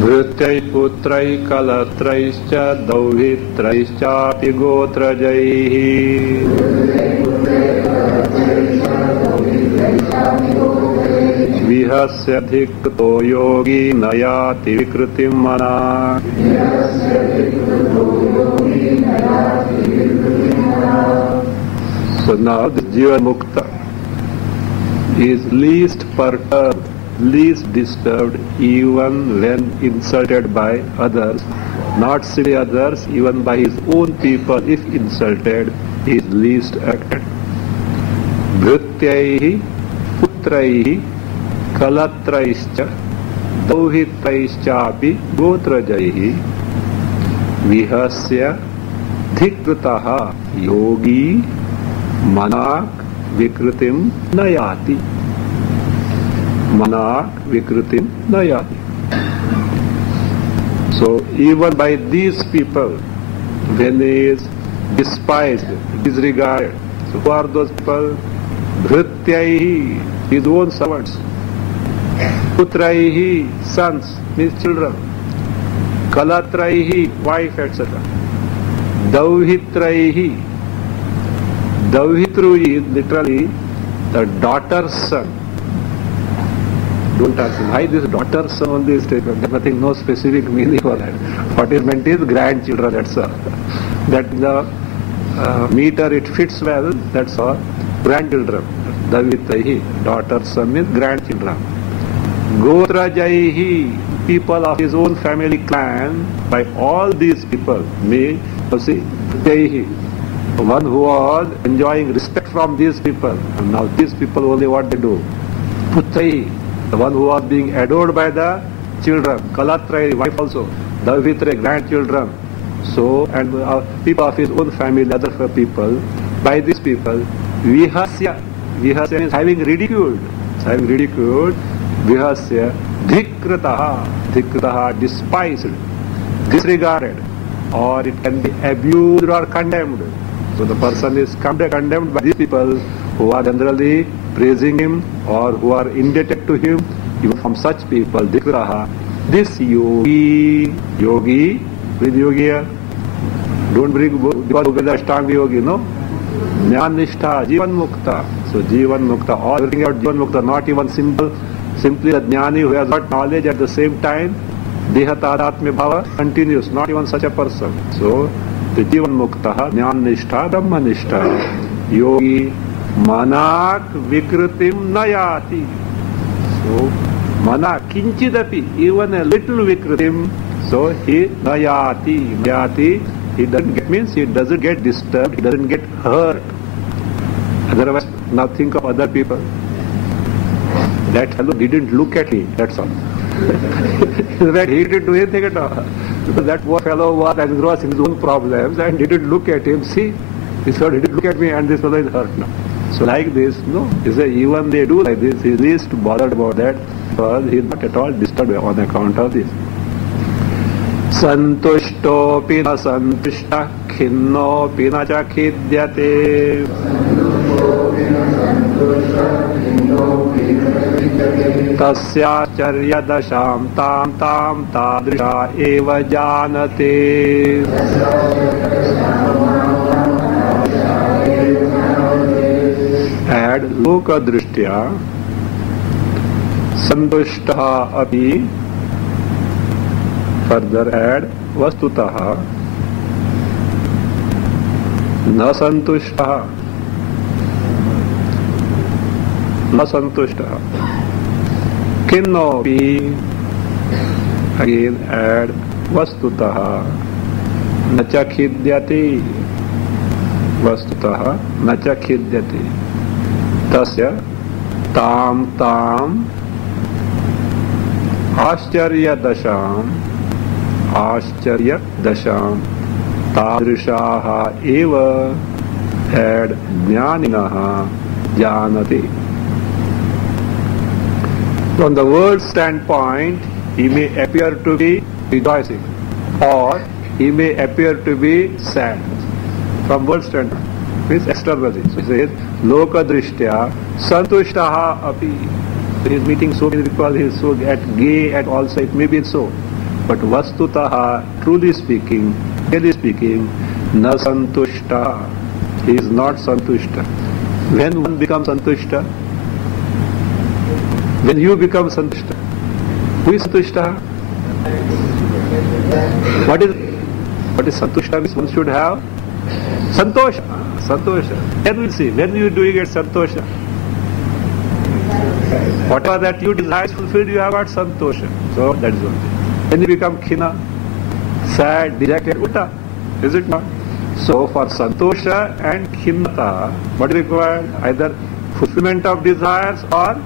भृत्यै पुत्रै कलत्रैश्च दौहित्रैश्चापि गोत्रजैः विहस्यधिकृतो योगी न याति विकृतिं मनाक्। So now the Jiva Mukta is least perturbed, least disturbed even when insulted by others, not silly others, even by his own people. If insulted, he is least affected. Bhrityaihi putraihi kalatraischa dauhitraischapi gotrajaihi vihasya dhikritaha yogi manak vikritim nayati. Manak vikritim nayati. So even by these people, when he is despised, disregarded, so who are those people? Bhrityaihi, his own servants. Putraihi, sons, means children. Kalatraihi, wife, etc. Dauhitraihi. Dauhitru is literally the daughter's son. Don't ask why this daughter's son only is taken. There is nothing, no specific meaning for that. What is meant is grandchildren, that's all. That the meter it fits well, that's all. Grandchildren. Dauhitraihi, daughter's son means grandchildren. Gotrajaihi, people of his own family clan, by all these people, may see, Jaihi, one who was enjoying respect from these people, and now these people only what they do. Putraihi, the one who was being adored by the children. Kalatrai, wife also. Dauhitre, grandchildren. So, and people of his own family, other people, by these people, vihasya means having ridiculed, vihasya, dhikrataha, despised, disregarded, or it can be abused or condemned. So the person is condemned by these people who are generally praising him or who are indebted to him. Even from such people, dhikrataha, this yogi, with yogi here, don't bring because the Ashtanga yogi, no? Jnana nishtha, jivan mukta. So jivan mukta, all everything about jivan mukta, not even simply the jnani who has got knowledge at the same time, deha tadatmya bhava continues, not even such a person. So the jivan mukta, jnana nishtha, brahma nishtha, yogi, manak vikritim nayati. So manak kinchidapi, even a little vikritim, so he nayati, he doesn't get, means he doesn't get disturbed, he doesn't get hurt. Otherwise, now think of other people. That fellow didn't look at me, that's all. That he didn't do anything at all. Because that poor fellow was engrossed in his own problems and didn't look at him. See, this fellow didn't look at me and this fellow is hurt now. So like this, no, even they do like this, he is least bothered about that because he is not at all disturbed on account of this. Santushtopi na santushta, khinnopi na cha khidyate. Tasyacharya dasham tam tadrisha eva janate. Add loka drishtya santushtaha api. Further add vastutaha na santushtaha. Kinnopi, again add vastutaha nacha khidyati. Vastutaha nacha khidyati. Tasya tam ascharya dasham tadrishaha eva. Add jnaninaha janati. From the world's standpoint, he may appear to be rejoicing or he may appear to be sad. From world's standpoint, means externally. So he says, loka drishtya santushtaha api. So he is meeting so many people, he is so gay and also it may be so. But vastutaha, truly speaking, really speaking, na santushta. He is not santushta. When one becomes santushta? When you become santushta. Who is santushta? What is santushta means? One should have santosha. Then we'll see. When you do get santosha. Whatever that you desire is fulfilled, you have got santosha. So that is one thing. When you become khina, sad, dejected, uta, is it not? So for santosha and khinata, what is required? Either fulfillment of desires or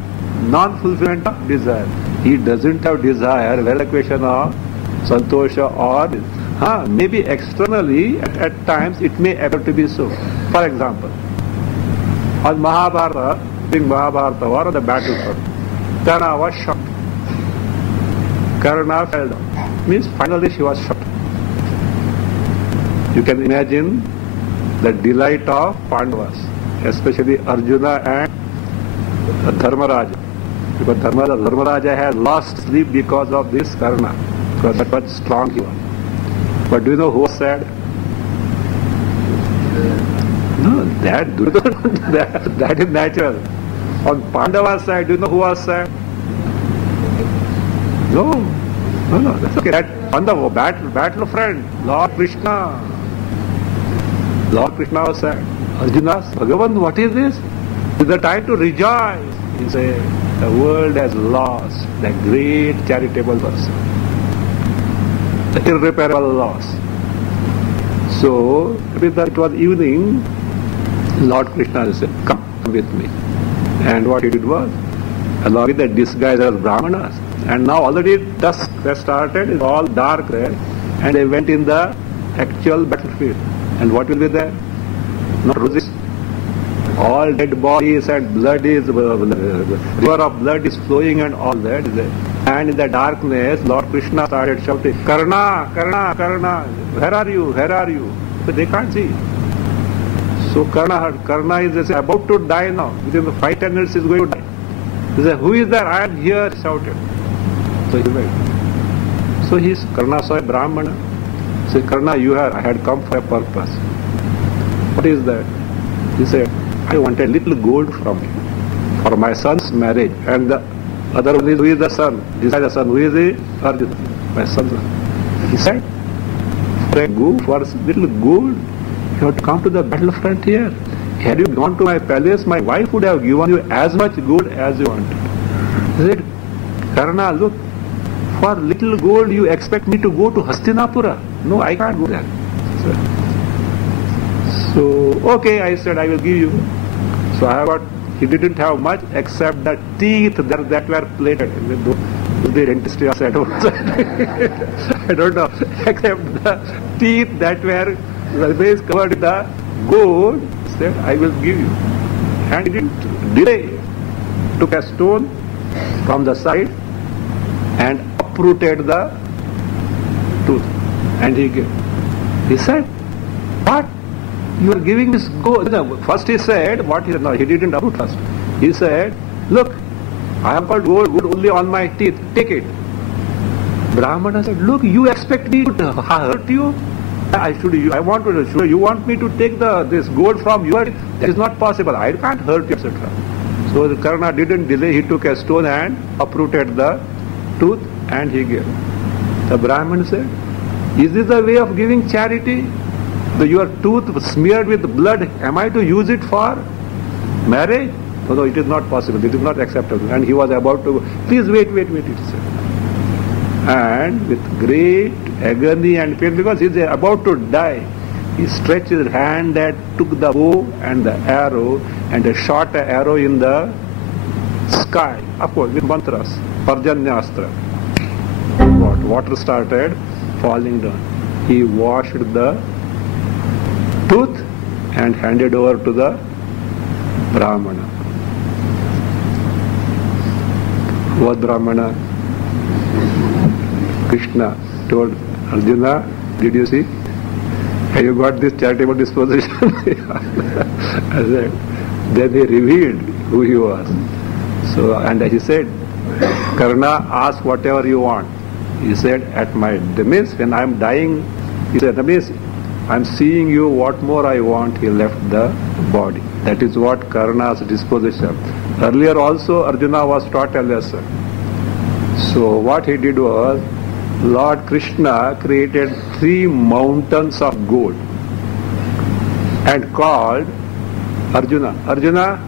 non-fulfillment of desire. He doesn't have desire, well, a question of santosha or maybe externally at times it may appear to be so. For example, on Mahabharata, during Mahabharata war on the battlefield, Karna was shocked. Karna fell down. Means finally she was shocked. You can imagine the delight of Pandavas, especially Arjuna and Dharmaraja. Because Dharmaraja has lost sleep because of this Karna, because that much strong he was. But do you know who was sad? No, that is natural. On Pandava's side, do you know who was sad? No, that's okay. That on the battlefront, Lord Krishna was sad. Arjuna asked, Bhagavan, what is this? It's the time to rejoice. He said, the world has lost the great charitable person. The irreparable loss. So, with that it was evening, Lord Krishna said, come with me. And what he did was, along with the disguise as Brahmanas, and now already dusk has started, it's all dark there, and they went in the actual battlefield. And what will be there? Not roses. All dead bodies and blood is, river of blood is flowing and all that is there. And in the darkness, Lord Krishna started shouting, Karna, Karna, Karna, where are you, where are you? But they can't see. So Karna is about to die now. Within the 5 minutes he is going to die. He said, who is there? I am here, he shouted. So he went. So Karna saw a Brahmana. He said, Karna, I had come for a purpose. What is that? He said, I want a little gold from you for my son's marriage. And the other one is, who is the son? This is the son. Who is he? Arjuna, my son. He said, for a little gold, you have to come to the battlefront here. Had you gone to my palace, my wife would have given you as much gold as you wanted. He said, Karna, look, for little gold you expect me to go to Hastinapura. No, I can't go there. So, okay, I said, I will give you. So I have got, he didn't have much except the teeth that were plated. The dentistry said, I don't know, except the teeth that were always covered with the gold, he said, I will give you. And he didn't delay. Took a stone from the side and uprooted the tooth. And he gave. He said, what? You are giving this gold. First he said, what he said, no, he didn't uproot first. He said, look, I have got gold only on my teeth, take it. Brahmana said, look, you expect me to hurt you? I want to show you want me to take this gold from your teeth? That is not possible. I can't hurt you, etc. So the Karna didn't delay. He took a stone and uprooted the tooth and he gave. The Brahman said, is this the way of giving charity? Your tooth smeared with blood, am I to use it for marriage? No, it is not possible. It is not acceptable. And he was about to go. Please wait, he said. And with great agony and pain, because he is about to die, he stretched his hand and took the bow and the arrow and shot an arrow in the sky. Of course, with mantras, Parjanyastra. Water started falling down. He washed the tooth and handed over to the Brahmana. What Brahmana? Krishna told Arjuna, did you see? Have you got this charitable disposition? I said, then he revealed who he was. So, and he said, Karna, ask whatever you want. He said, at my demise, when I am dying, he said, demise, I am seeing you, what more I want? He left the body. That is what Karna's disposition. Earlier also Arjuna was taught a lesson. So what he did was, Lord Krishna created 3 mountains of gold and called Arjuna. Arjuna,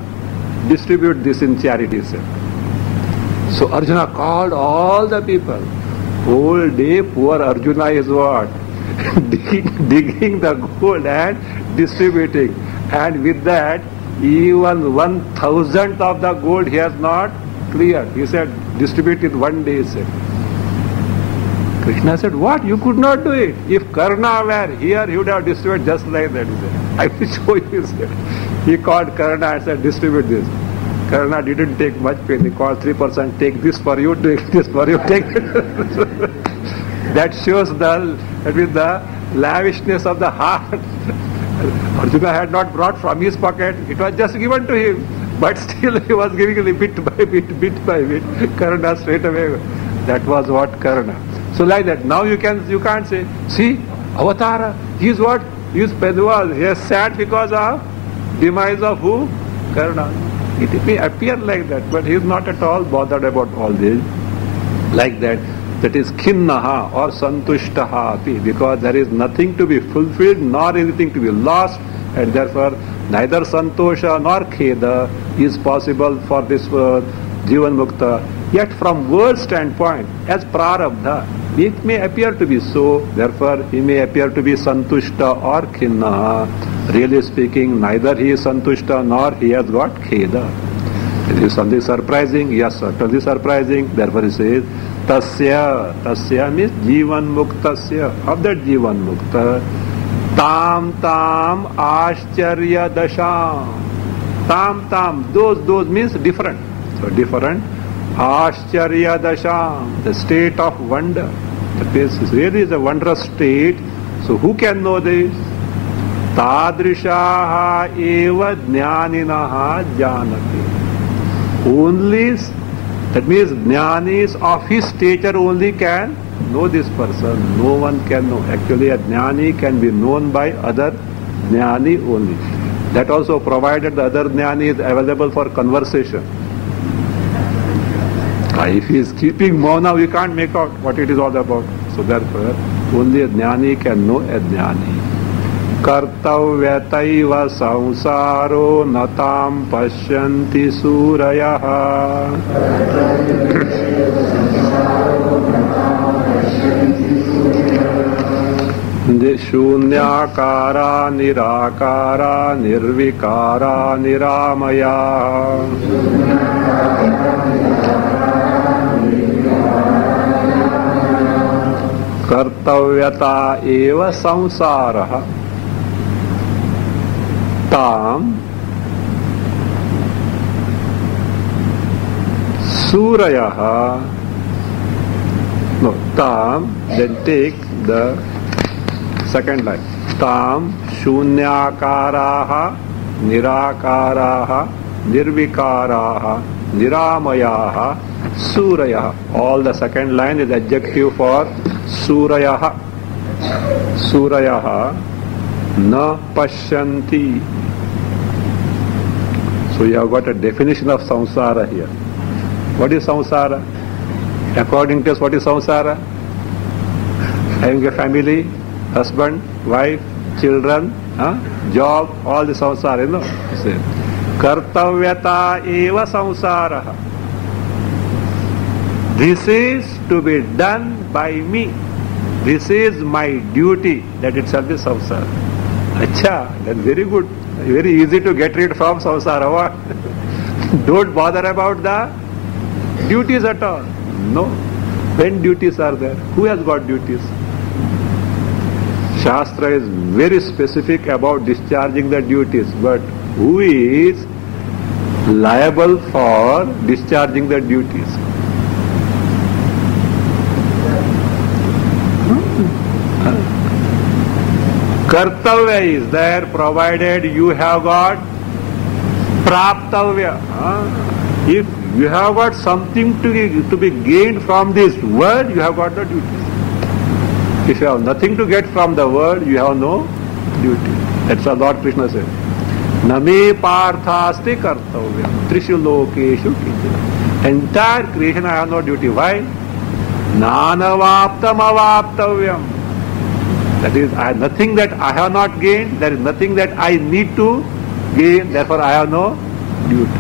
distribute this in charity. So Arjuna called all the people. Whole day poor Arjuna is what? digging the gold and distributing. And with that, even 1,000th of the gold he has not cleared. He said, distribute it one day, he said. Krishna said, what? You could not do it. If Karna were here, he would have distributed just like that. He said, I will show you, he said. He called Karna and said, distribute this. Karna didn't take much pain. He called 3%, take this for you, take this for you, take it. That shows the lavishness of the heart. Arjuna had not brought from his pocket, it was just given to him. But still he was giving it bit by bit. Karna straight away. That was what Karna. So like that, now you can't say, see, Avatara, he is what? He is Pedwal. He is sad because of demise of who? Karna. It may appear like that, but he is not at all bothered about all this. Like that. That is khinnaha or santushtaha api, because there is nothing to be fulfilled nor anything to be lost, and therefore neither santosha nor kheda is possible for this jivan mukta. Yet from world standpoint, as prarabdha, it may appear to be so, therefore he may appear to be santushta or khinnaha. Really speaking, neither he is santushta nor he has got kheda. It is something surprising, yes, certainly surprising, therefore he says, tasya means Jivan Muktasya, of that Jivan Mukta. Tam Ascharya Dasham. Tam, those means different. So different. Ascharya Dasham, the state of wonder. That is really the wondrous state. So who can know this? Tadrishaha eva jnaninaha janati. Only, that means jnanis of his stature only can know this person. No one can know. Actually a jnani can be known by other jnani only. That also provided the other jnani is available for conversation. If he is keeping mauna, we can't make out what it is all about. So therefore, only a jnani can know a jnani. Kartavyataiva samsaro natam pashyanti surayaha. Shunyakara nirakara nirvikara niramaya. Kartavyata eva samsaraha. Tam Surayaha. No, Tam, then take the second line. Tam Shunyakaraha Nirakaraha Nirvikaraha Niramayaha Surayaha. All the second line is adjective for Surayaha. Surayaha na pashyanti. So you have got a definition of samsara here. What is samsara? According to us, what is samsara? Having a family, husband, wife, children, job, all the samsara, you know. Kartavyata eva samsara. This is to be done by me. This is my duty. That itself is samsara. Acha, that's very good. Very easy to get rid from samsara. Don't bother about the duties at all. No. When duties are there? Who has got duties? Shastra is very specific about discharging the duties, but who is liable for discharging the duties? Kartavya is there provided you have got praptavya. If you have got something to be gained from this world, you have got the duty. If you have nothing to get from the world, you have no duty. That's what Lord Krishna said. Name parthasti kartavya trishu lokeshu kinchana. Entire creation I have no duty. Why? Nanavaptam avaptavyam. That is, I have nothing that I have not gained, there is nothing that I need to gain, therefore I have no duty.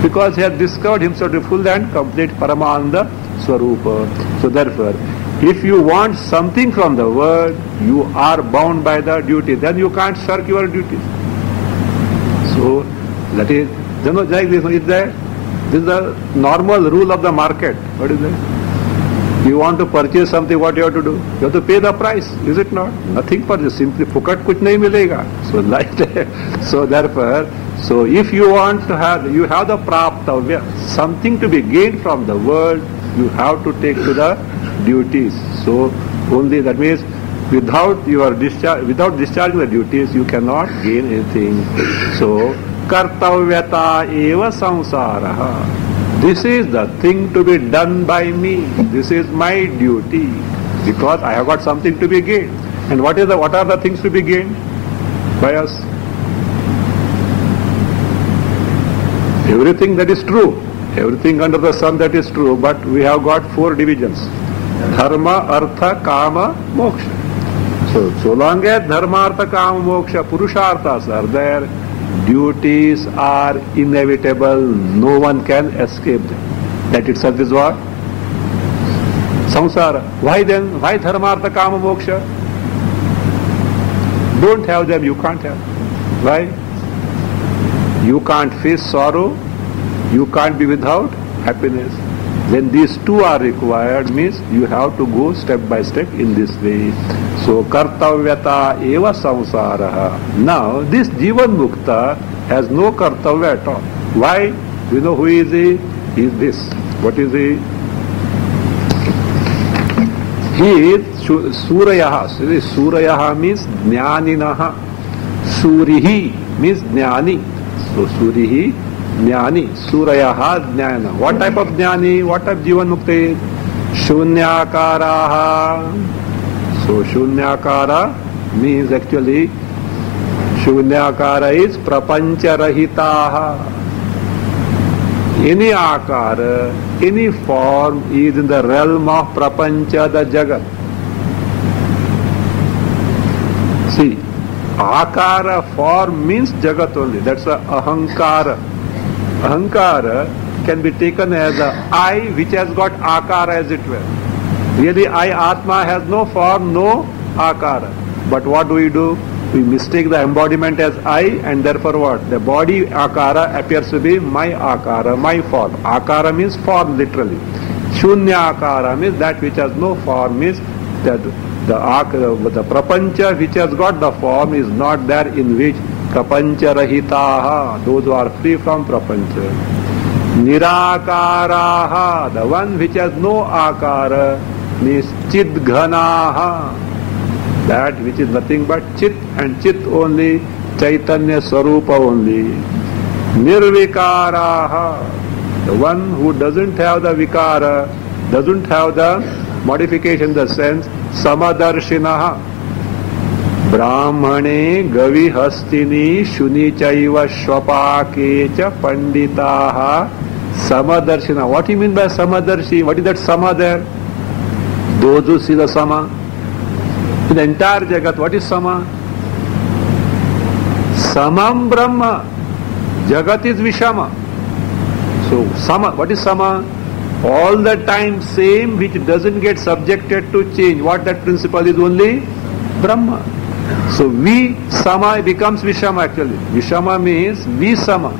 Because he has discovered himself to full and complete Paramananda Swarupa. So therefore, if you want something from the world, you are bound by the duty. Then you can't shirk your duties. So that is, like this is there. This is the normal rule of the market. What is that? You want to purchase something, what you have to do? You have to pay the price, is it not? Nothing for this, simply fukat kuch nahi milega. So like that. So therefore, so if you want to have, you have the praptavya, something to be gained from the world, you have to take to the duties. So only that means without discharging the duties, you cannot gain anything. So kartavyata eva samsaraha. This is the thing to be done by me. This is my duty. Because I have got something to be gained. And what are the things to be gained by us? Everything that is true. Everything under the sun that is true. But we have got 4 divisions. Dharma, Artha, Kama, Moksha. So long as Dharma, Artha, Kama, Moksha, Purusharthas are there, duties are inevitable, no one can escape them. That itself is what? Samsara. Why then? Why Dharmartha Kama Moksha? Don't have them, you can't have. Why? You can't face sorrow, you can't be without happiness. When these two are required, means you have to go step by step in this way. So, kartavyata eva samsaraha. Now, this Jivan Mukta has no kartavya at all. Why? You know who is he? He is this. What is he? He is Surayaha. Surayaha means Jnaninaha. Surihi means Jnani. So, Surihi, Jnani. Surayaha, Jnana. What type of Jnani? What type of Jivan Mukta is? Shunyakaraha. So, Shunyakara means actually, Shunyakara is Prapancha Rahitaha. Any akara, any form is in the realm of prapancha, the jagat. See, akara form means jagat only. That's a ahankara. Ahankara can be taken as a I which has got akara as it were. Really, I Atma has no form, no akara. But what do? We mistake the embodiment as I, and therefore what? The body akara appears to be my akara, my form. Akara means form literally. Shunya akara means that which has no form, means that the prapancha which has got the form is not there, in which prapancha rahitaha, those who are free from prapancha. Nirakaraha, the one which has no akara, means chidghanaha. That which is nothing but Chit, and Chit only, Chaitanya Swarupa only. Nirvikaraha, the one who doesn't have the vikara, doesn't have the modification, the sense, Samadarshinaha. Brahmane Gavi Hastini Shuni Chaiva Shvapakecha Panditaha Samadarshina. What do you mean by Samadarshi? What is that Sama there? Those who see the Sama. In the entire Jagat, what is Sama? Samam Brahma. Jagat is Vishama. So, Sama, what is Sama? All the time same, which doesn't get subjected to change. What that principle is? Only Brahma. So, Sama becomes Vishama actually. Vishama means Visama.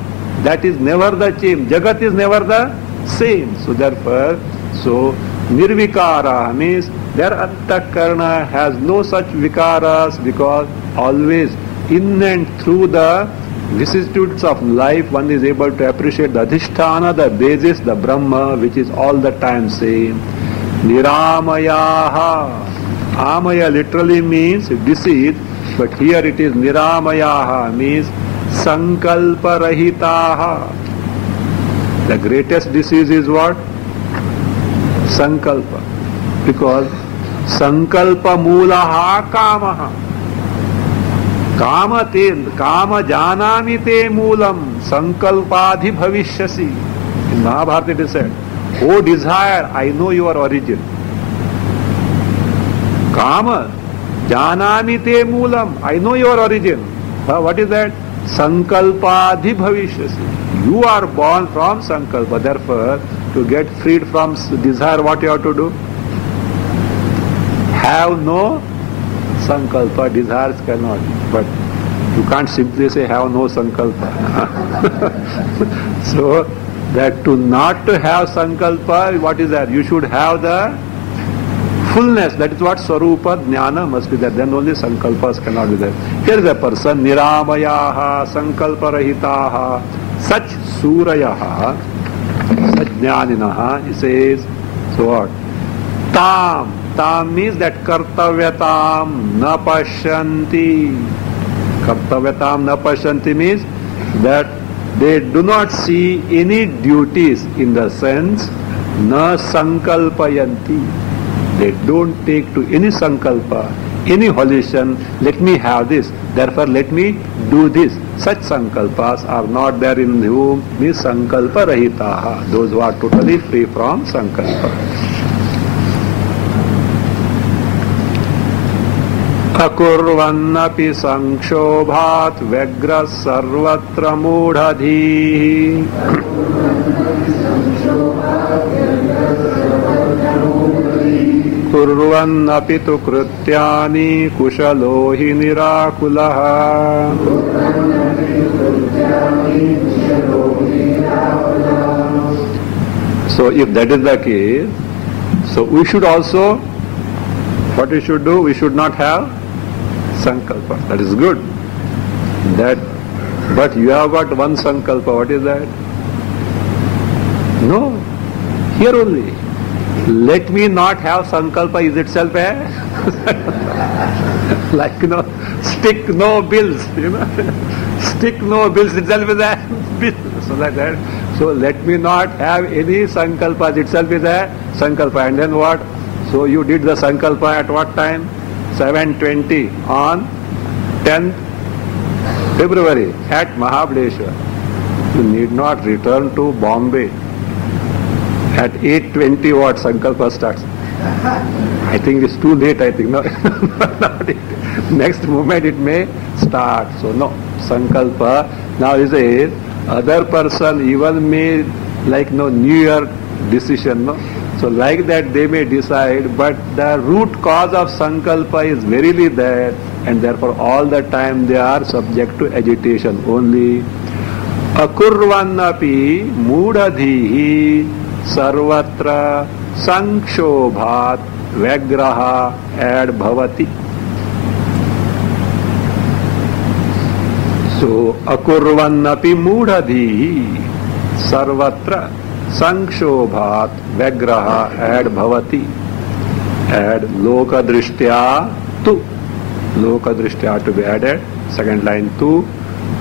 That is never the change. Jagat is never the same. So, therefore, Nirvikara means their Antakarna has no such vikaras, because always in and through the vicissitudes of life one is able to appreciate the Adhisthana, the basis, the Brahma, which is all the time same. Niramayaha. Amaya literally means disease, but here it is Niramayaha, means Sankalpa Rahitaha. The greatest disease is what? Sankalpa. Because Sankalpa Mulaha Kamaha. Kama janami te Moolam Sankalpadhi Bhavishyasi. In Mahabharata it is said, O desire, I know your origin. Kama janami te Moolam, I know your origin. What is that? Sankalpadhi Bhavishyasi. You are born from Sankalpa. Therefore, to get freed from desire, what you have to do? Have no Sankalpa. Desires cannot. But you can't simply say have no Sankalpa. So, that not to have Sankalpa, what is that? You should have the fullness. That is what Swarupa Jnana must be there. Then only Sankalpas cannot be there. Here is a person, Niramayaha, Sankalpa Rahitaha, such Surayaha, such Jnaninaha, he says, so what? Tam. Tam means that Kartavyatam na Pashyanti. Kartavyatam na Pashyanti means that they do not see any duties, in the sense na Sankalpayanti. They don't take to any Sankalpa, any volition, let me have this, therefore let me do this. Such Sankalpas are not there in whom means Sankalpa Rahitaha, those who are totally free from Sankalpa. Akurvannapi Sankshobhat Vegras Sarvatra Mudhadhi. Kurvannapi tu Krityani Kushalohi Nirakulaha. So if that is the case, so we should also, what we should do, we should not have sankalpa. That is good. That, but you have got one sankalpa. What is that? No. Here only. Let me not have sankalpa is itself a like stick no bills. Stick no bills itself is a bill. So like that. So let me not have any sankalpa itself is a sankalpa. And then what? So you did the sankalpa at what time? 7:20 on 10th February at Mahabaleshwar. You need not return to Bombay. At 8:20 what sankalpa starts? I think it's too late, I think. No, next moment it may start. So no, sankalpa. Now is a other person even may like New Year decision. No? So like that they may decide, but the root cause of sankalpa is verily there, and therefore all the time they are subject to agitation only. Akurvannapi mudadhihi sarvatra sankshobhat vyagraha ad bhavati. So akurvannapi mudadhihi sarvatra sankshobhat vyagraha ad bhavati. Add lokadrishtya tu. Lokadrishtya to be added. Second line tu.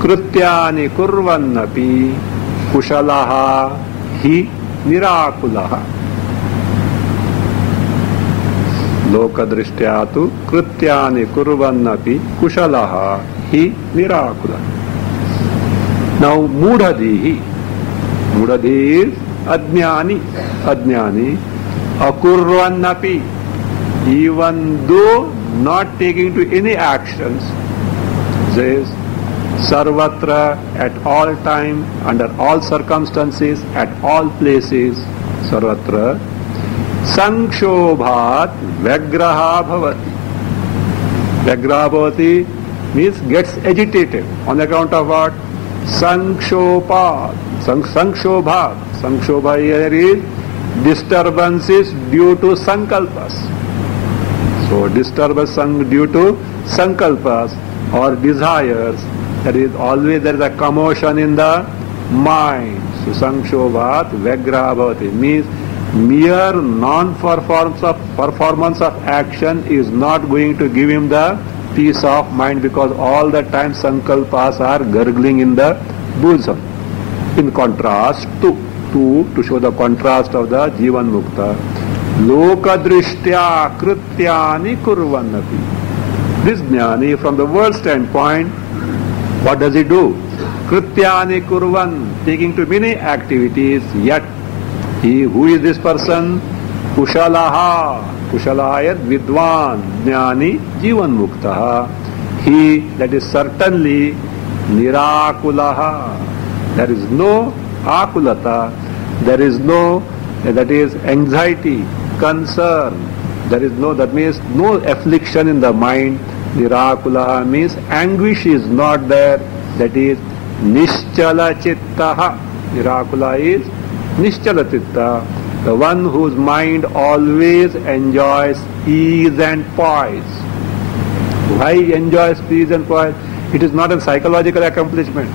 Krutyani kurvannapi kushalaha hi nirakulaha. Lokadrishtya tu krutyani kurvannapi kushalaha hi nirakulaha. Now mudhadihi. Mudhadi is ajnani. Ajnani. Akurvannapi. Even though not taking to any actions, says sarvatra, at all time, under all circumstances, at all places, sarvatra, sankshobhat vyagraha bhavati. Vyagraha bhavati means gets agitated on account of what? Sankshobhat. Sankshobhat. Sankshobha here is disturbances due to sankalpas. So disturbance due to sankalpas or desires, that is always there is a commotion in the mind. So sankshobhat vyagraha bhavati means mere non-performance of action is not going to give him the peace of mind, because all the time sankalpas are gurgling in the bosom. In contrast to show the contrast of the Jivan Mukta, lokadrishtya krityani kurvannapi. This jnani, from the world standpoint, what does he do? Krityani kurvan, taking to many activities, yet he, who is this person? Kushalaha. Kushalaha is vidwan, jnani, Jivan Muktaha. He, that is certainly nirakulaha. There is no akulata, there is no, that is anxiety, concern, there is no, that means no affliction in the mind. Nirakulaha means anguish is not there, that is nischala chittaha. Nirakula is nischala chitta, the one whose mind always enjoys ease and poise. Why enjoys peace and poise? It is not a psychological accomplishment.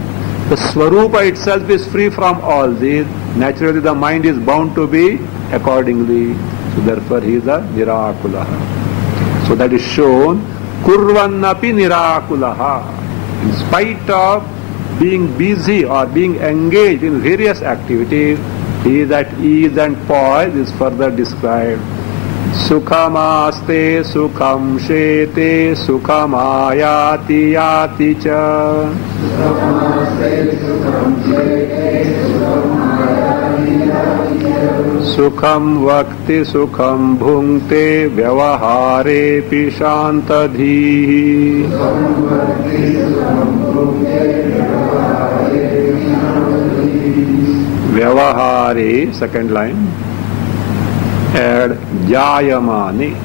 The Swarupa itself is free from all these. Naturally the mind is bound to be accordingly. So therefore he is a nirakulaha. So that is shown, kurvannapi nirakulaha. In spite of being busy or being engaged in various activities, he is at ease and poise is further described. Sukhamaste sukham shete sukhamayati yati cha. Sukham vakti sukham bhungte vyavahare pishantadhihi. Vyavahare, second line. Add jayamani.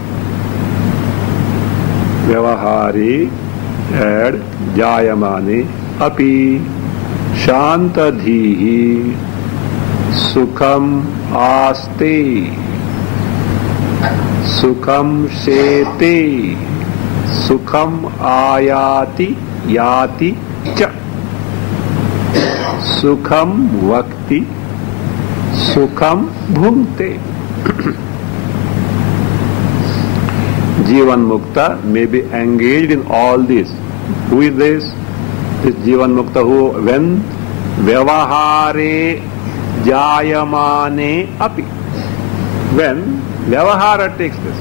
Vyavahari, add jayamani. Api shantadhihi सुखम आस्ते, सुखम शेते, सुखम आयाति याति च, सुखम वक्ति, सुखम भुंक्ते। Jivan Mukta may be engaged in all this. Who is this? This Jivan Mukta who, when Vyavahare Jayamane Api, when Vyavahara takes place.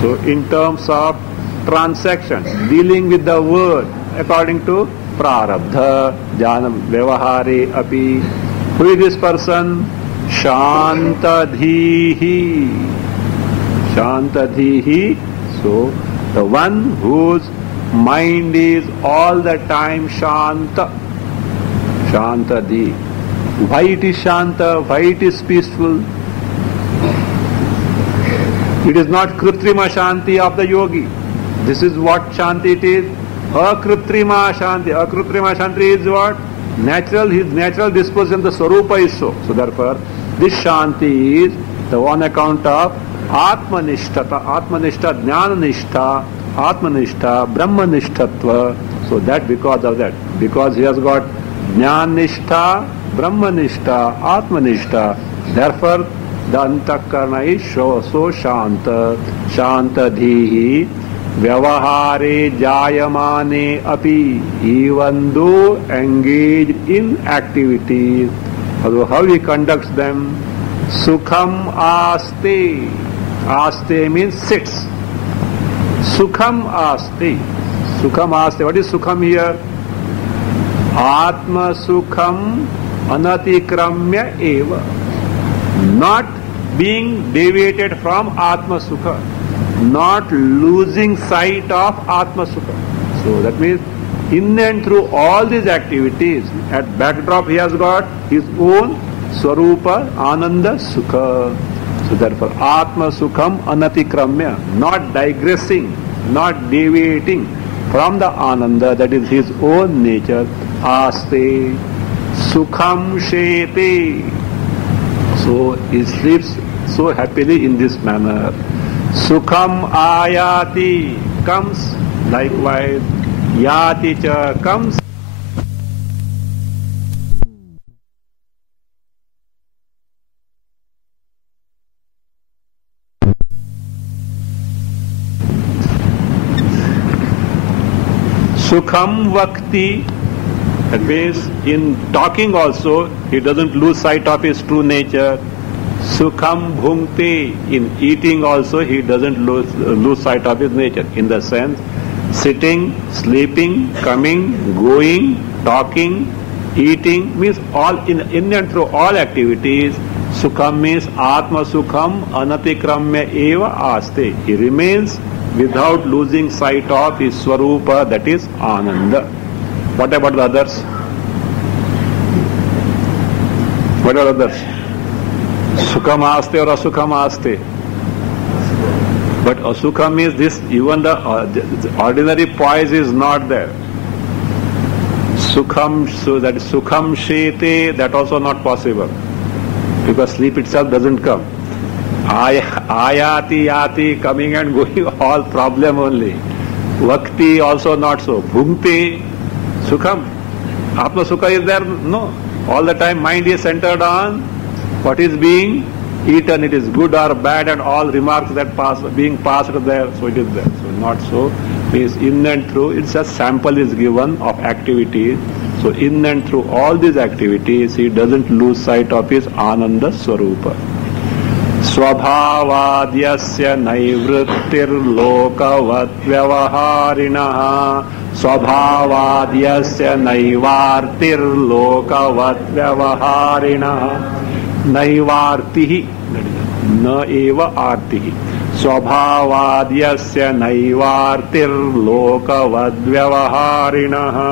So in terms of transaction, dealing with the world according to Prarabdha, Janam Vyavahare Api. Who is this person? Shantadhihi. Shantadhihi. So, the one whose mind is all the time Shanta. Shantadhi. Why it is Shanta? Why it is peaceful? It is not Kritrima Shanti of the yogi. This is what Shanti it is. Akritrima Shanti. Akritrima Shanti is what? Natural, his natural disposition, the Swarupa is so. So therefore, this Shanti is the one account of Atmanishtata, Atmanishta, Jnananishta, Atmanishta, Brahmanishtatva. So that because of that. Because he has got Jnananishta, Brahmanishta, Atmanishta. Therefore, the Antakarna is so Shanta, Shantadhihi, Vyavahare Jayamane Api, even though engaged in activities. Although how he conducts them? Sukham Aste. Aste means sits. Sukham Aste. Sukham Aste. What is Sukham here? Atma Sukham Anatikramya Eva. Not being deviated from Atma Sukha. Not losing sight of Atma Sukha. So that means in and through all these activities, at backdrop he has got his own Swarupa Ananda Sukha. So therefore Atma Sukham Anatikramya, not digressing, not deviating from the Ananda, that is his own nature. Aste Sukham Shete. So he sleeps so happily in this manner. Sukham Ayati, comes likewise. Yati cha, comes. Sukham Vakti, that means in talking also he doesn't lose sight of his true nature. Sukham Bhunkte, in eating also he doesn't lose sight of his nature. In the sense, sitting, sleeping, coming, going, talking, eating means all in and through all activities. Sukham means Atma Sukham Anatikramya Eva Aste. He remains without losing sight of his Swarupa, that is Ananda. What about the others? What are others? Sukham Aste or Asukham Aste? But Asukha means this, even the ordinary poise is not there. Sukham, so that is Sukham Shete, that also not possible. Because sleep itself doesn't come. Ayati, Yati, coming and going, all problem only. Vakti also not so. Bhunkti, Sukham. Atma Sukha is there? No. All the time mind is centered on what is being eaten, it is good or bad, and all remarks that pass being passed there, so it is there. So not so. Means in and through, it's a sample is given of activities. So in and through all these activities, he doesn't lose sight of his Ananda Swarupa. Swabhavadyasya naivrittir lokavat vyavaharinaha. Swabhavadyasya naivartir lokavat vyavaharinaha. Naivartihi, na eva artihi. Swabhavadyasya naivartir lokavad vyavaharinaha.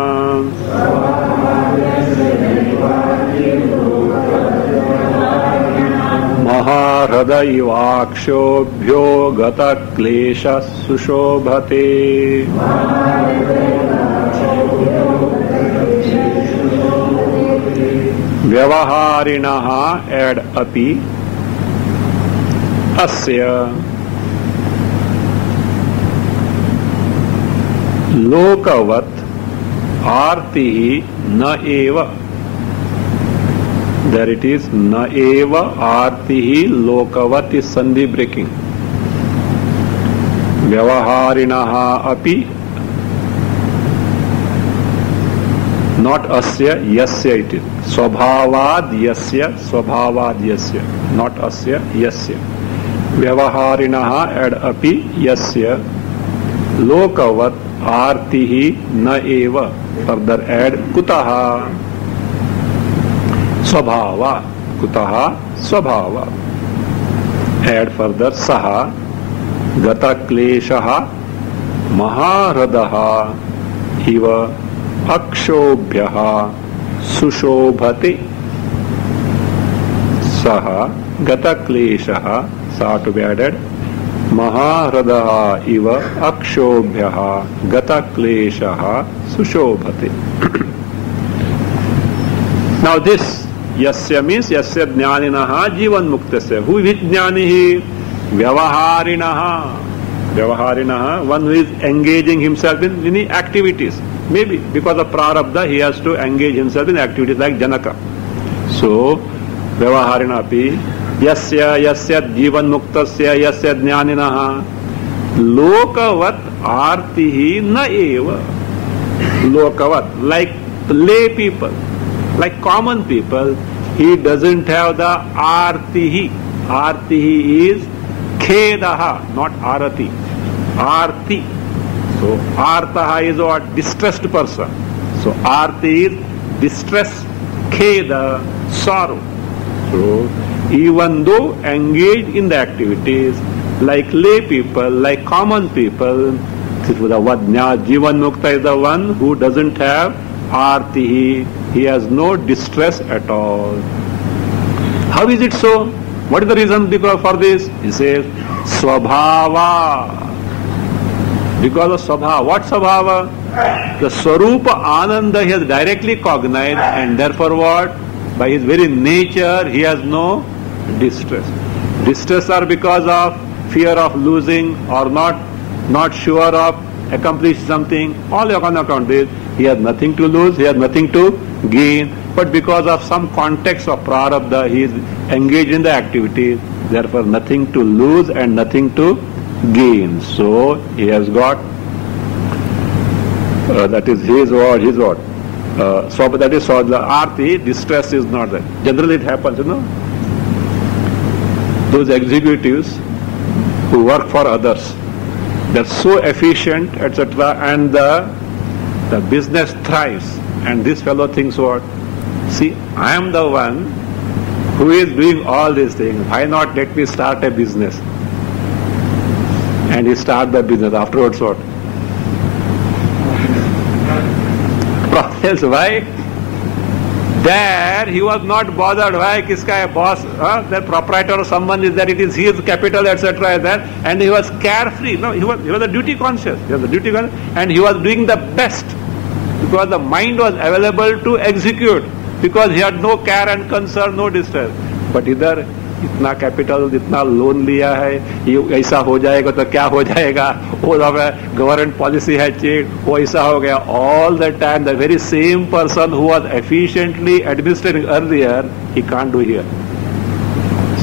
Maharadaivaakshobhyo gata klesha sushobhate. व्यवहारिणः एड अपि अस्य लोकवत् आर्ति न एव, there it is, न एव Aarti लोकवत् is sandhi breaking. व्यवहारिणः अपि, not asya, yasya it is. स्वभावाद यस्य, not asya, यस्य. व्यवहारिणः एड अपि यस्य लोकवत् आर्तिः न एव, फर्दर एड कुतः स्वभावा, कुतः स्वभावा, एड फर्दर सः गतक्लेशः महाहृदः इव अक्षोभ्यः सुशोभते। सः गतक्लेशः, सा टू बी एडेड, महाहृदः इव अक्षोभ्यः गतक्लेशः सुशोभते। Now this yasya means yasya jnaniनः जीवन मुक्तस्य. Who is jnaniः? Vyavaharinah. Vyavaharinah, one who is engaging himself in many activities. Maybe because of prarabdha he has to engage himself in activities like Janaka. So Vyavaharinah api yasya जीवन मुक्तस्य yasya jnaniनः लोकवत् आर्तिः न एव. Lokavat, like lay people, like common people, he doesn't have the artihi. Artihi is khedaha, not arati. Arti. So artaha is what? Distressed person. So arti is distress, kheda, sorrow. So even though engaged in the activities like lay people, like common people, the Jivan Mukta is the one who doesn't have artihi. He has no distress at all. How is it so? What is the reason for this? He says, Swabhava. Because of Swabhava. What Swabhava? The Swarupa Ananda he has directly cognized, and therefore what? By his very nature he has no distress. Distress are because of fear of losing or not sure of accomplish something. All on account of this, he has nothing to lose, he has nothing to gain, but because of some context of prarabdha, he is engaged in the activities, therefore nothing to lose and nothing to gain. So he has got, that is his word. So that is so the arti, distress is not there. Generally it happens, those executives who work for others, they're so efficient, etc., and the business thrives. And this fellow thinks what? See, I am the one who is doing all these things. Why not let me start a business? And he starts the business. Afterwards what? Process, why? There he was not bothered. Why? Kiska boss, the proprietor or someone is there, it is his capital, etc. And he was carefree. No, he was a duty conscious. And he was doing the best because the mind was available to execute, because he had no care and concern, no distress. But इधर इतना capital, इतना loan लिया है, ये ऐसा हो जाएगा तो क्या हो जाएगा, वो गवर्नमेंट पॉलिसी है चेक, वो ऐसा हो गया. All the time the very same person who was efficiently administering earlier, he can't do here.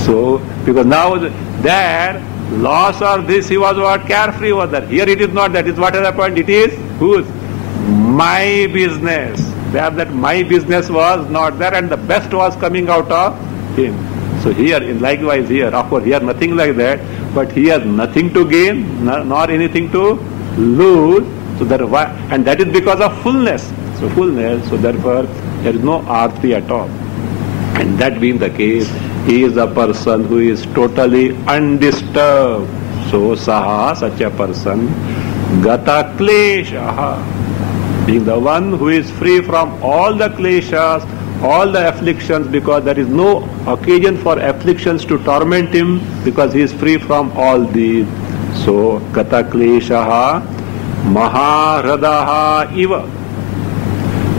So because now there loss or this, he was what? Carefree was that. Here it is not that. It's what has happened. It is whose? My business. There that my business was not there, and the best was coming out of him. So here, likewise here, of course, here nothing like that, but he has nothing to gain, nor anything to lose. So that, and that is because of fullness. So fullness, so therefore there is no arti at all. And that being the case, he is a person who is totally undisturbed. So saha, such a person, gata kleshaha, being the one who is free from all the kleshas, all the afflictions, because there is no occasion for afflictions to torment him, because he is free from all these. So gata kleshaha maharadaha iva.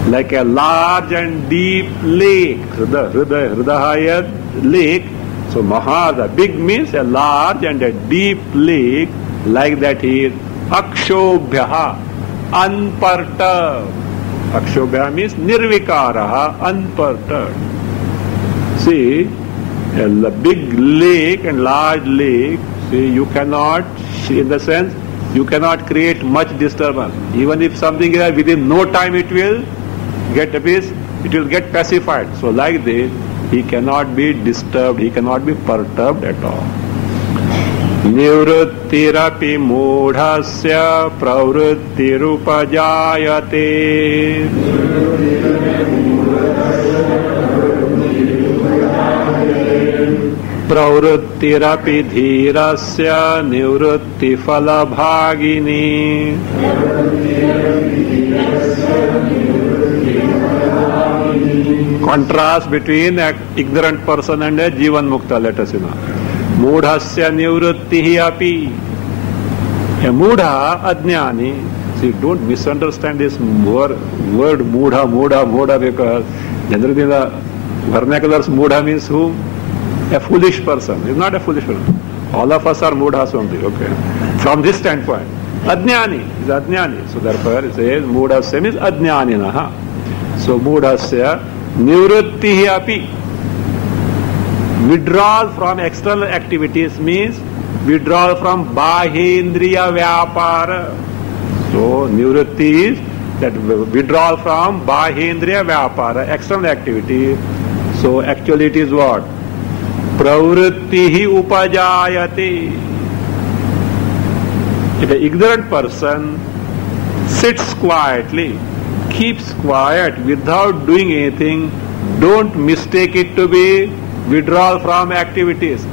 like a large and deep lake. Hridaya lake. So Maha, the big means a large and a deep lake, like that is Akshobhyaha, unperturbed. Akshobhya means nirvikaraha, unperturbed. See, a big lake and large lake, see, you cannot, in the sense, you cannot create much disturbance. Even if something is within no time, it will get pacified. So like this, he cannot be disturbed, he cannot be perturbed at all. Nivruttirapi mudhasya pravrittirupajayate. Pravrittirapi dhirasya nivrutti falabhagini. Contrast between an ignorant person and a Jivan Mukta, let us know. Mudhasya nivrittihi api. A mudha, adnyani. See, don't misunderstand this word mudha, because generally the vernaculars mudha means whom? A foolish person. He's not a foolish person. All of us are mudhas only, okay? From this standpoint. Adnyani is adnyani. So therefore it says mudhasya means adnyaninaha. So mudhasya nivrittihi api. Withdrawal from external activities means withdrawal from bahendriya vyapara. So nivritti is that withdrawal from bahendriya vyapara, external activity. So actually it is what? Pravrittihi upajayate. If an ignorant person sits quietly, keeps quiet without doing anything, don't mistake it to be withdrawal from activities.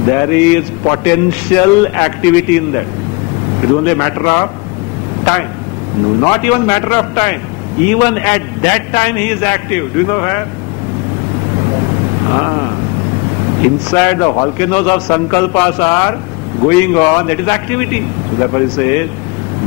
There is potential activity in that. It's only a matter of time. No, not even matter of time. Even at that time he is active. Do you know where? Inside the volcanoes of Sankalpas are going on, that is activity. So therefore he says,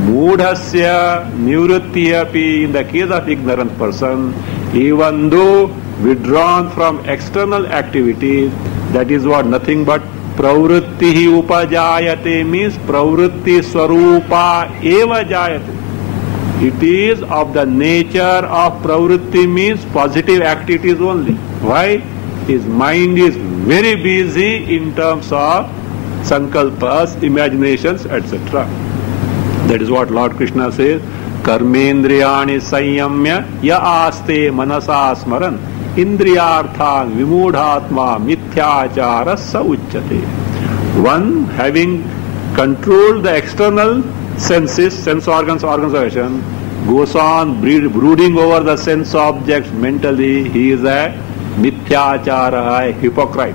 Mudhasya nivrittiyapi, in the case of ignorant person, even though withdrawn from external activities, that is what? Nothing but pravrittihi upajayate means pravritti swarupa eva jayate. It is of the nature of pravritti means positive activities only. Why? His mind is very busy in terms of sankalpas, imaginations, etc. That is what Lord Krishna says, Karmendriyani sanyamya ya aste manasa smaran indriyarthan vimudhatma mithyachara sa uchyate. One having controlled the external senses, sense organs, organization, goes on brooding over the sense objects mentally, he is a mithyachara, a hypocrite.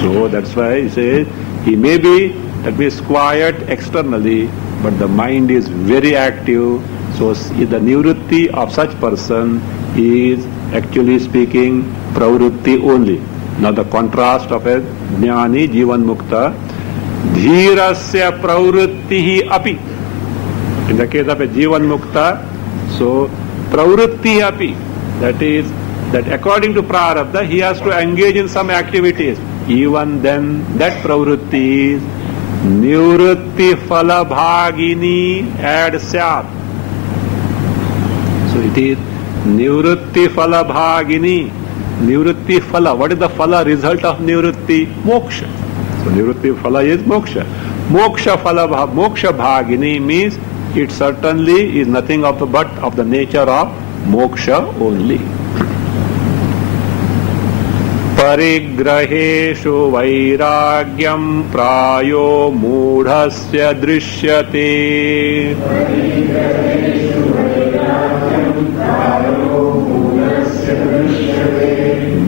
So that's why he says, he may be, that means quiet externally, but the mind is very active. So the nivritti of such person is actually speaking pravritti only. Now the contrast of a jnani, jivan mukta, dhirasya pravrittihi api. In the case of a jivan mukta, so pravritti api, that is, that according to prarabdha, he has to engage in some activities. Even then, that pravritti is nivritti phala bhagini ad syat. So it is nivritti phala bhagini. Nivritti phala. What is the phala result of nivritti? Moksha. So nivritti phala is moksha. Moksha phala moksha bhagini means it certainly is nothing of the but of the nature of moksha only. Parigraheshu vairagyam prayo mudhasya drishyate.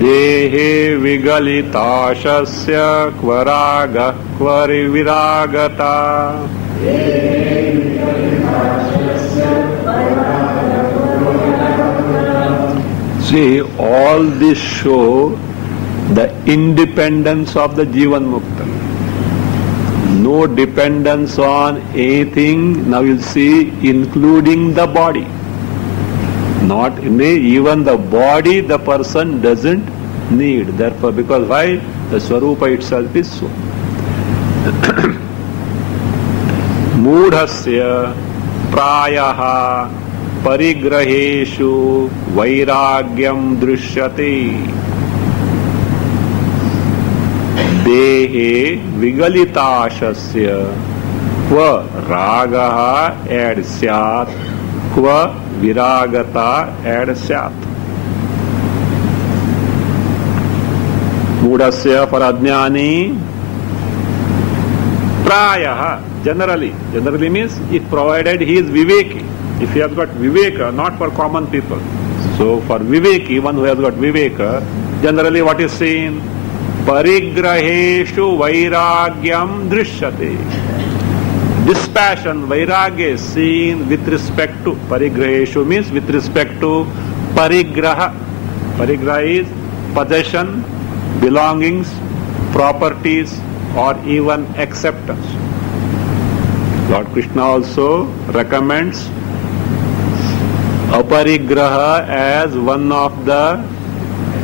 Dehe vigalitashasya kvaraga kvariviragata. See, all this show the independence of the Jivan Mukta. No dependence on anything, now you'll see, including the body. Not even the body the person doesn't need. Therefore, because why? The Swarupa itself is so. Mudhasya prayaha parigraheshu vairagyam drishyate dehe vigalitashasya kva ragaha ad syat kva viragata ad syat. Mudhasya for ajnani prayaha generally means if provided he is viveki, if he has got viveka, not for common people. So for viveki, one who has got viveka, generally what is seen? Parigraheshu vairagyam drishyate. Dispassion, vairagya is seen with respect to parigraheshu means with respect to parigraha. Parigraha is possession, belongings, properties, or even acceptance. Lord Krishna also recommends aparigraha as one of the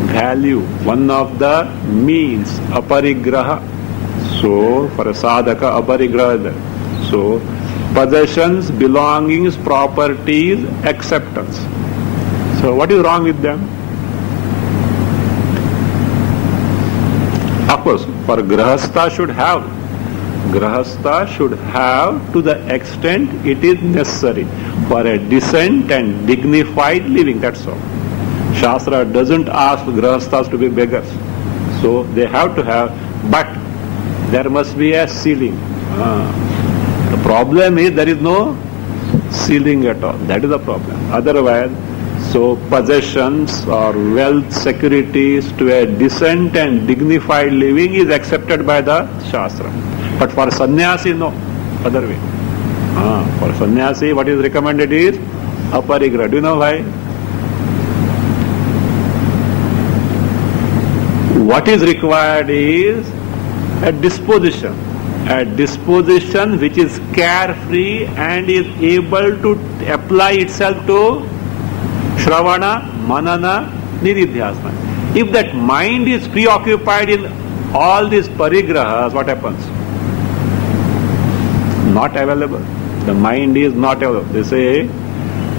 value, one of the means, aparigraha. So, for a sadhaka, aparigraha is there. So, possessions, belongings, properties, acceptance. So, what is wrong with them? Of course, for grahastha should have. Grahastha should have to the extent it is necessary for a decent and dignified living, that's all. Shastra doesn't ask grahasthas to be beggars. So they have to have, but there must be a ceiling. The problem is there is no ceiling at all. That is the problem. Otherwise, so possessions or wealth, securities to a decent and dignified living is accepted by the Shastra. But for sannyasi, no, other way. For sannyasi, what is recommended is aparigraha. Do you know why? What is required is a disposition which is carefree and is able to apply itself to Shravana, Manana, Nididhyasana. If that mind is preoccupied in all these parigrahas, what happens? Not available. The mind is not available. They say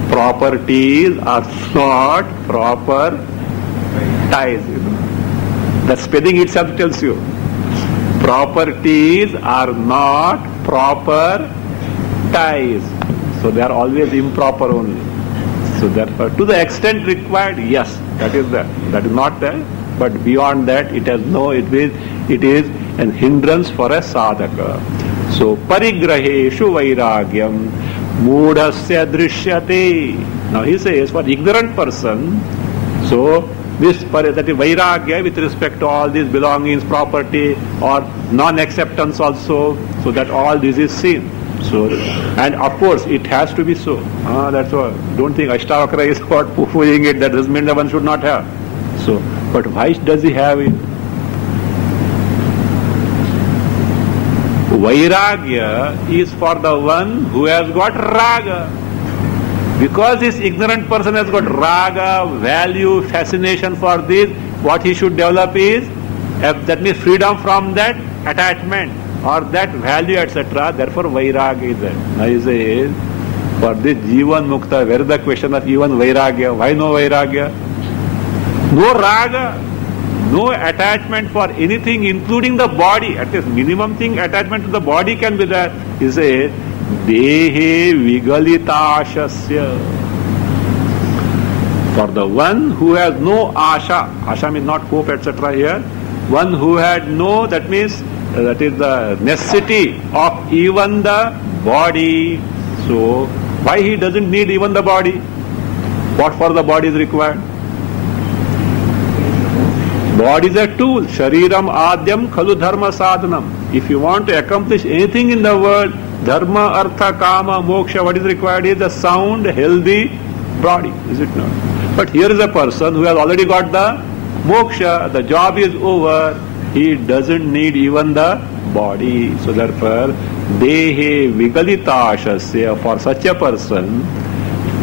properties are not proper ties. The spelling itself tells you. Properties are not proper ties. So they are always improper only. So therefore, to the extent required, yes, that is there. That is not there. But beyond that, it is an hindrance for a sadhaka. So, parigraheshu vairagyam mudhasya drishyate. Now he says, for ignorant person, so that is vairagya with respect to all these belongings, property, or non-acceptance also, so that all this is seen. So, and of course, it has to be so. That's all. Don't think Ashtavakra is what poo-pooing it, that doesn't mean that one should not have. So, but why does he have it? Vairagya is for the one who has got raga. Because this ignorant person has got raga, value, fascination for this, what he should develop is, that means freedom from that attachment or that value, etc. Therefore, vairagya is there. Now he says, for this Jivan Mukta, where is the question of even vairagya? Why no vairagya? No raga. No attachment for anything, including the body. At least minimum thing, attachment to the body can be there. He says, Dehe vigalitashasya. For the one who has no asha, asha means not hope, etc. here, one who had no, that means, that is the necessity of even the body. So, why he doesn't need even the body? What for the body is required? Body is a tool. Shariram adyam khalu dharma sadhanam. If you want to accomplish anything in the world, dharma, artha, kama, moksha, what is required is a sound, healthy body. Is it not? But here is a person who has already got the moksha, the job is over, he doesn't need even the body. So therefore, dehe vigalitashasya, for such a person,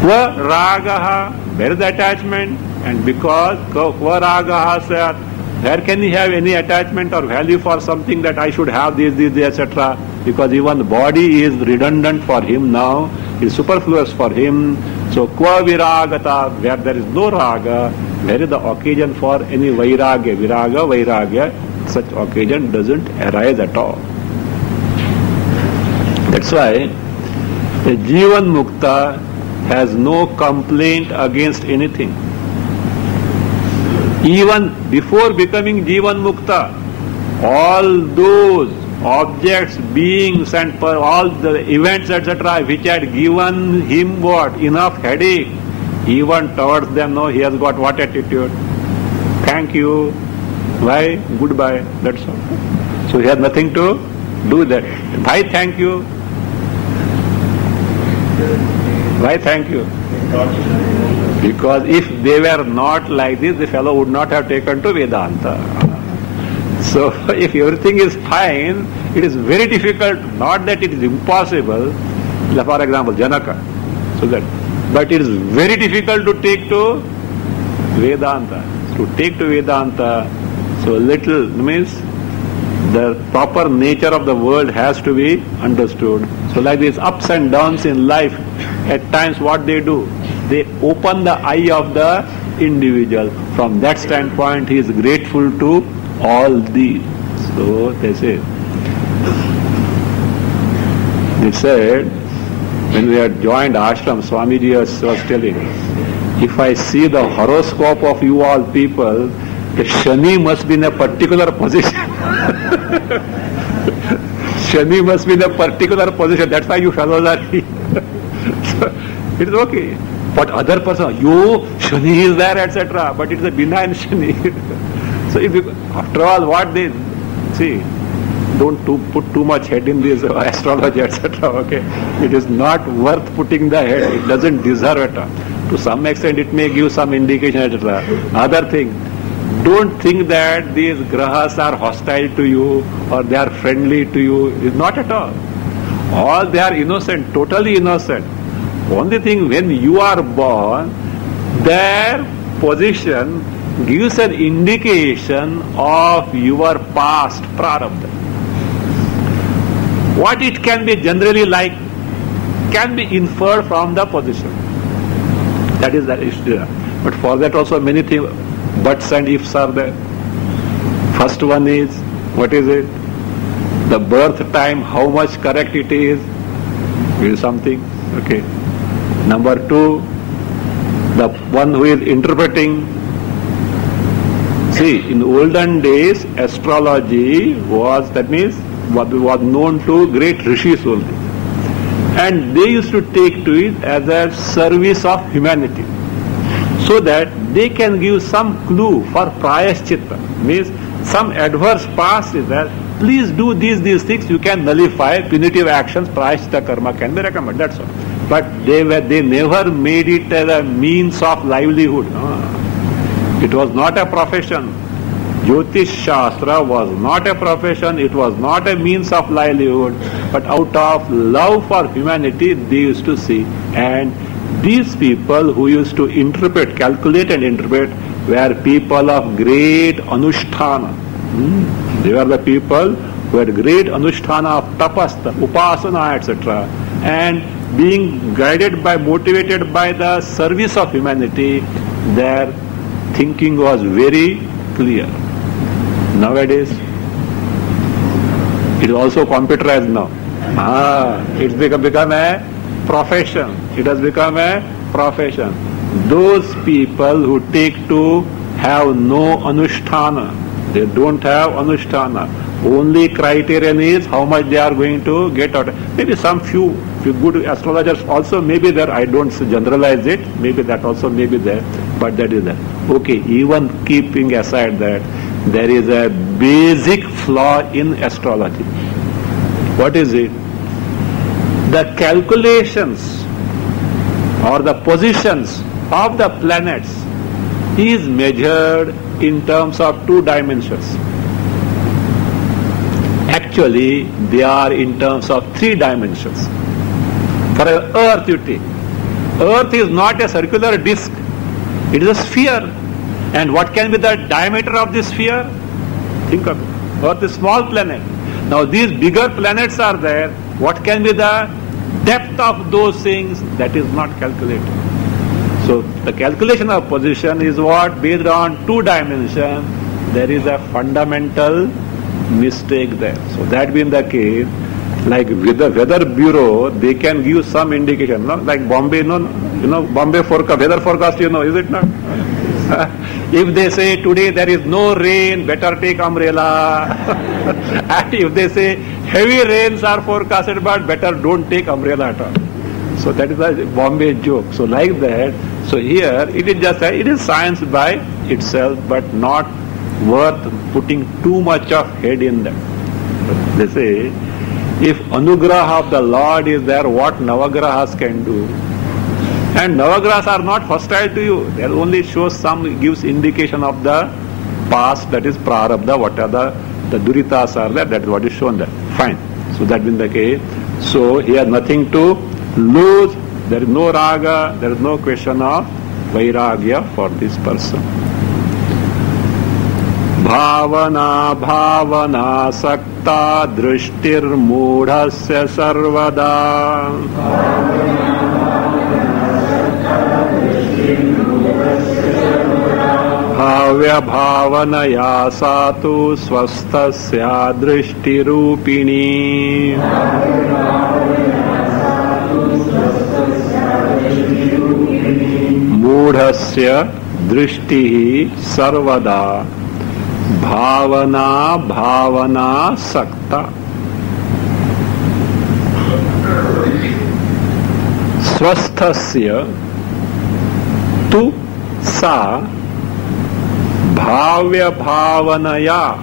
va ragaha, there is attachment, and because kvaragaha, where can he have any attachment or value for something that I should have this, etc.? Because even the body is redundant for him now, is superfluous for him. So kva viragata, where there is no raga, where is the occasion for any vairagya? Vairagya, such occasion doesn't arise at all. That's why a Jivan Mukta has no complaint against anything. Even before becoming Jivan Mukta, all those objects, beings and all the events, etc., which had given him what? Enough headache, even towards them, no, he has got what attitude? Thank you, bye, goodbye, that's all. So he has nothing to do that. Why thank you? Why thank you? Because if they were not like this, the fellow would not have taken to Vedanta. So if everything is fine, it is very difficult, not that it is impossible, for example, Janaka, so that, but it is very difficult to take to Vedanta. To take to Vedanta, so little means the proper nature of the world has to be understood. So like these ups and downs in life, at times what they do? They open the eye of the individual. From that standpoint, he is grateful to all these. So they say, when we had joined ashram, Swamiji was telling, if I see the horoscope of you all people, the Shani must be in a particular position. Shani must be in a particular position. That's why you fellows are here. So it is okay. But other person, you, Shani is there, etc. But it is a benign Shani. So if you, after all, what they see, don't put too much head in this astrology, etc. Okay, it is not worth putting the head. It doesn't deserve it. To some extent, it may give some indication, etc. Other thing, don't think that these grahas are hostile to you or they are friendly to you. It's not at all. All they are innocent, totally innocent. Only thing, when you are born, their position gives an indication of your past prarabdha. What it can be generally like can be inferred from the position. That is the issue. But for that also many things, buts and ifs are there. First one is, what is it? The birth time, how much correct it is something. Okay. Number two, the one who is interpreting. See, in olden days, astrology was, that means, what was known to great rishis only. And they used to take to it as a service of humanity, so that they can give some clue for prayaschitta, means some adverse past is there, please do these things, you can nullify punitive actions, prayaschitta karma can be recommended, that's all. But they never made it as a means of livelihood. It was not a profession. Jyotish Shastra was not a profession, it was not a means of livelihood, but out of love for humanity they used to see. And these people who used to interpret, calculate and interpret, were people of great anusthana. They were the people who had great anusthana of tapastha, upasana, etc. And being guided by, motivated by the service of humanity, their thinking was very clear. Nowadays, it is also computerized now. It's become a profession. It has become a profession. Those people who take to have no anusthana, they don't have anusthana. Only criterion is how much they are going to get out. Maybe some few good astrologers also may be there. I don't generalize it. Maybe that also may be there. But that is there. Okay, even keeping aside that, there is a basic flaw in astrology. What is it? The calculations or the positions of the planets is measured in terms of 2 dimensions. Actually, they are in terms of 3 dimensions. For Earth, you take. Earth is not a circular disc. It is a sphere. And what can be the diameter of this sphere? Think of it. Earth is a small planet. Now these bigger planets are there. What can be the depth of those things? That is not calculated. So the calculation of position is what? Based on 2 dimensions. There is a fundamental mistake there. So that being the case, like with the weather bureau, they can give some indication, no? Like Bombay, Bombay forecast, weather forecast, is it not? If they say today there is no rain, better take umbrella. And if they say heavy rains are forecasted, but better don't take umbrella at all. So that is a Bombay joke. So like that, so here it is just it is science by itself, but not worth putting too much of head in that. They say, if anugraha of the Lord is there, what Navagrahas can do? And Navagrahas are not hostile to you. They only shows gives indication of the past, that is prarabdha, what are the duritas are there, that is what is shown there. Fine. So that being the case. So here nothing to lose, there is no raga, there is no question of vairagya for this person. Bhavana bhavana sakta drishtir mudhasya sarvada. Bhavya bhavanaya satu swastasya drishti rupini. Mudhasya drishti sarvada. Bhavana bhavana sakta. Swasthasya tu sa bhavya bhavanaya.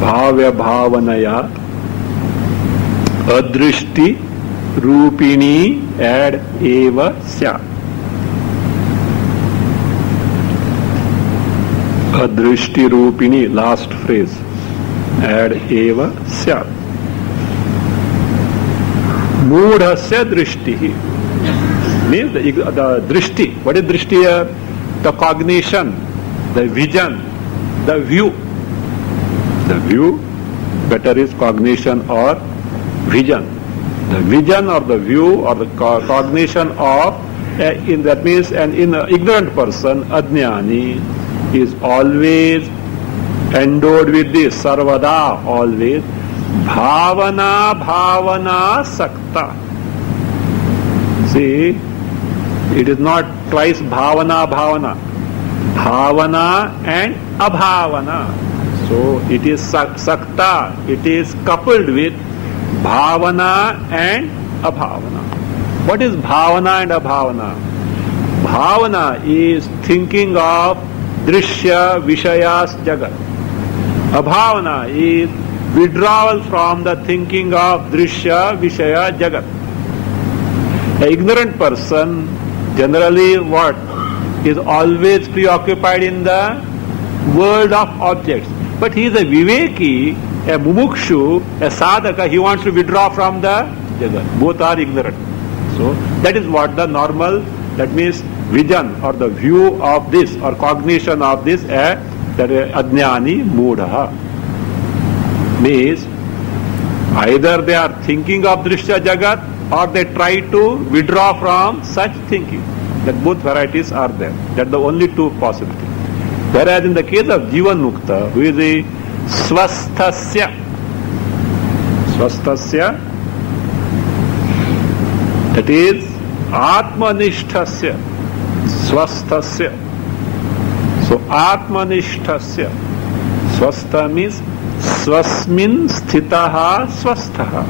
Bhavya bhavanaya adrishti rupini ad eva sya. Adrishti rupini, last phrase, ad eva sya. Mudhasya drishti means the drishti. What is drishti here? The cognition, the vision, the view. The view, better is cognition or vision. The vision or the view or the cognition of, that means an ignorant person, ajnani, is always endowed with this, sarvada, always, bhavana bhavana sakta. See, it is not twice bhavana bhavana, bhavana and abhavana. So it is sakta, it is coupled with bhavana and abhavana. What is bhavana and abhavana? Bhavana is thinking of drishya vishayas jagat. Abhavana is withdrawal from the thinking of drishya vishaya jagat. An ignorant person generally what? Is always preoccupied in the world of objects. But he is a viveki, a mumukshu, a sadhaka, he wants to withdraw from the jagat. Both are ignorant. So that is what the normal, that means vision or the view of this or cognition of this, that ajnani mudha. Means either they are thinking of drishya jagat or they try to withdraw from such thinking. That both varieties are there. That are the only two possibilities. Whereas in the case of Jivan Mukta, who is a swasthasya, that is atmanishthasya, swasthasya. So atmanishthasya, swastha means swasmin sthitaha swasthaha.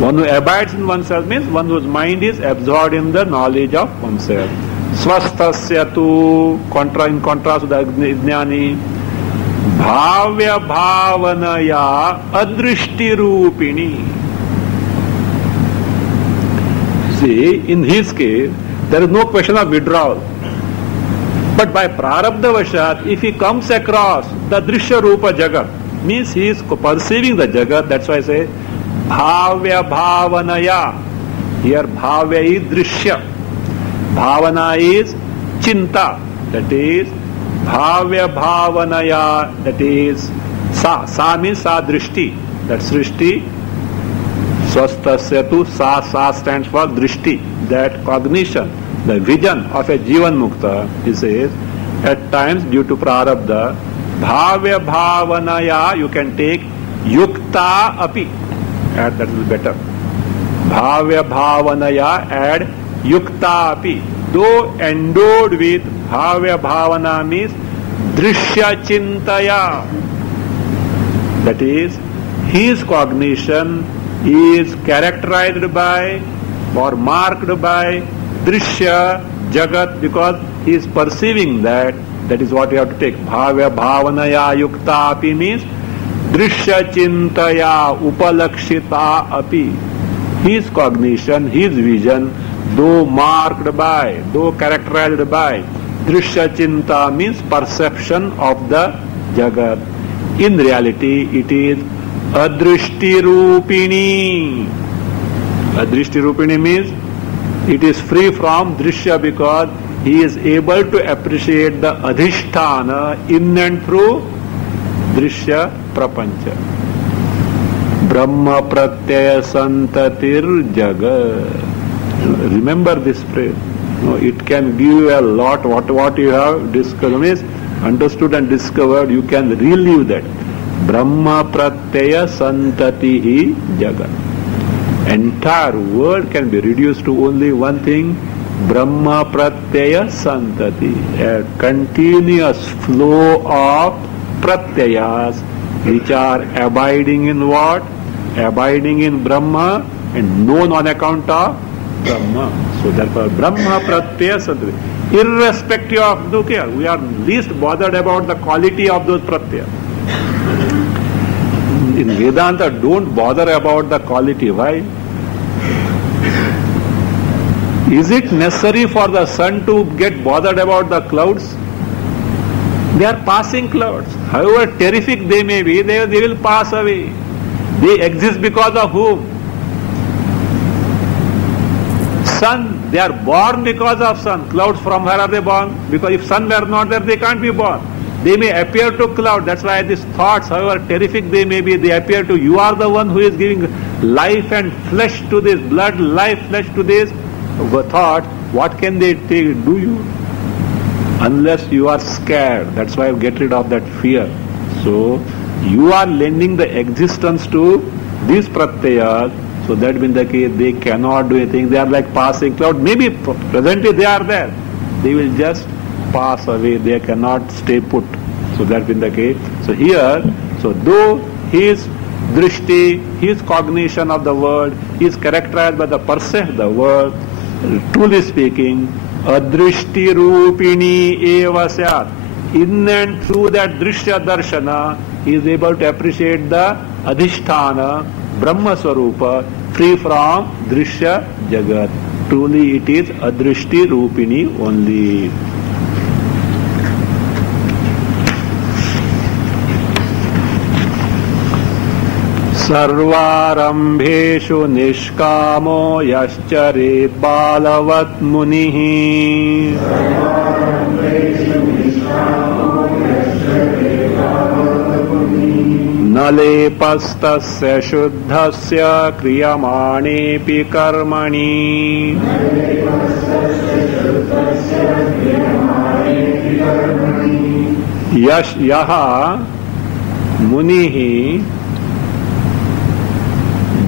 One who abides in oneself means one whose mind is absorbed in the knowledge of oneself. Swasthasya tu, in contrast to the Jnani, bhavya bhavanaya adrishti rupini. See, in his case, there is no question of withdrawal. But by prarabdha vashat, if he comes across the drishya rupa jagat, means he is perceiving the jagat, that's why I say bhavya bhavanaya. Here bhavya is drishya. Bhavana is chinta. That is bhavya bhavanaya. That is sa. Sa means sa drishti. That srishti. Swastasya tu sa stands for drishti. That cognition, the vision of a Jivan Mukta, he says, at times due to prarabdha, bhavya bhavanaya, you can take yukta api. Add, that is better. Bhavya bhavanaya, add yukta api. Though endowed with bhavya bhavana means drishya chintaya. That is, his cognition is characterized by or marked by drishya jagat, because he is perceiving that. That is what you have to take. Bhavya bhavanaya yukta api means drishya chintaya upalakshita api. His cognition, his vision, though marked by, though characterized by drishya chinta means perception of the jagat. In reality, it is adrishti rupini. Adrishti rupini means it is free from drishya, because he is able to appreciate the adhisthana in and through drishya prapancha. Brahma pratyaya santatir jagat. Remember this phrase. It can give you a lot. What you have discovered is understood and discovered, you can relive that. Brahma pratyaya santatihi jagat. Entire world can be reduced to only one thing, Brahma pratyaya santati, a continuous flow of pratyayas which are abiding in what? Abiding in Brahma and known on account of Brahma. So therefore Brahma pratyaya santati. Irrespective of dukya, we are least bothered about the quality of those pratyayas. In Vedanta, don't bother about the quality. Why? Is it necessary for the sun to get bothered about the clouds? They are passing clouds. However terrific they may be, they will pass away. They exist because of whom? Sun. They are born because of sun. Clouds, from where are they born? Because if sun were not there, they can't be born. They may appear to cloud. That's why these thoughts, however terrific they may be, they appear to you. Are the one who is giving life and flesh to this, blood, life, flesh to this thought. What can they do you? Unless you are scared. That's why get rid of that fear. So you are lending the existence to these pratyayas. So that means the case, they cannot do anything. They are like passing cloud. Maybe presently they are there. They will just pass away. They cannot stay put. So that being the case. So here, so though his drishti, his cognition of the world is characterized by the perception of the world, truly speaking, adrishti rupini eva syat. In and through that drishya darshana, he is able to appreciate the adhisthana, Brahma Swarupa, free from drishya jagat. Truly it is adrishti rupini only. सर्वारंभेषु निष्कामो यश्चरेत् बालवत् मुनिः न लेपस्तस्य शुद्धस्य क्रियमाणेऽपि कर्मणि यः मुनिः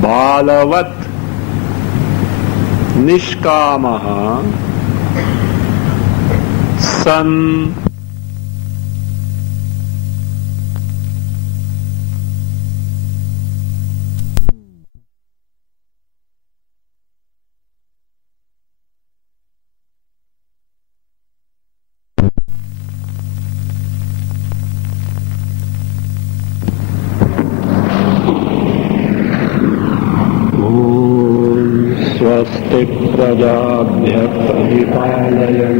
बालवत् निष्कामः सन् स्वस्ति प्रजाभ्यः परिपालयन्ताम्